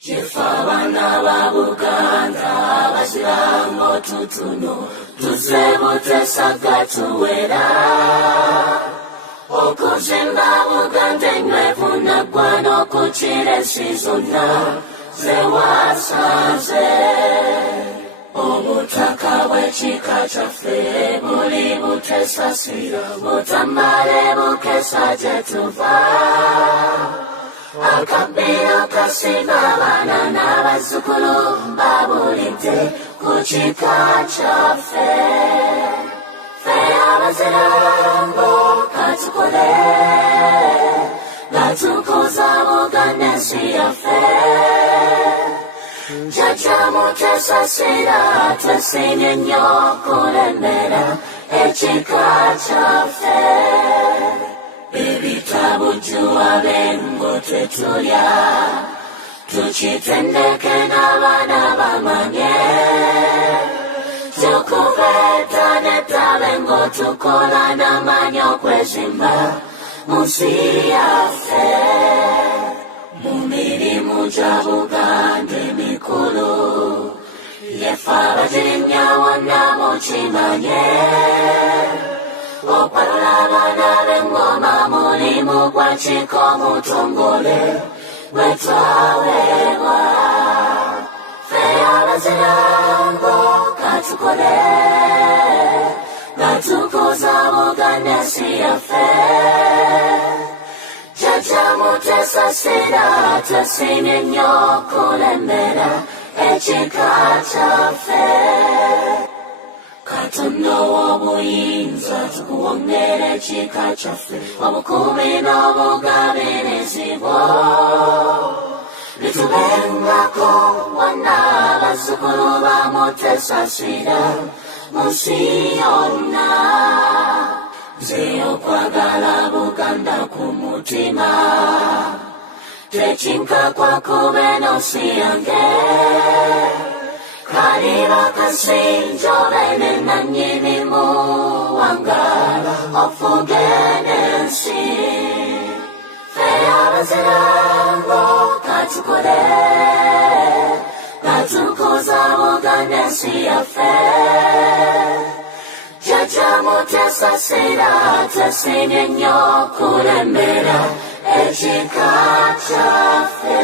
Chifabana ba Buganda basirango tutuno tuzebute sagatuwera okuzimba Buganda enywevuna gwano kuchire sizona zewasaze obutaka bw'ekika kyaffe buli butesasira butamale bukesa gye tuva akabira kasinga abaana n'abazzukulu babulidde ku kika kyaffe ffe abazirango katukole nga tukuza Buganda ensi yaffe jjajja mutesasira twesimye nnyo kulembera ekika kyaffe ebitabujuwa bengo tetulya tukitendeke n'abaana bamanye tukubeta netabe ngo tukola n'amanyi okwezimba mu nsi yaffe mu mirimu gya Buganda emikulu yeffe abagirinnya wonna mukimanye okwalula abaana b'engoma mulimu gwa kika omutongole gwe twaweebwa ffe abazirango katukole nga tukuza Buganda ensi yaffe jjajja mutesasira twesimye nnyo kulembera ekika kyaffe Katonda w'obuyinza tukuwongera ekika kyaffe obukuumi n'obugabirizi bwo bitubengako wonna abazzukulu ba Mutesasira mu nsi yonna nze okwagala Buganda ku mutima tekinkakwa kuba eno nsi yange Kariba kasinjo bene nannyini muwangala ofugenensi ffe abazirango katukole katukuza Buganda ensi yaffe jjajja mutesasira twesimye nnyo kulembera ekika kyaffe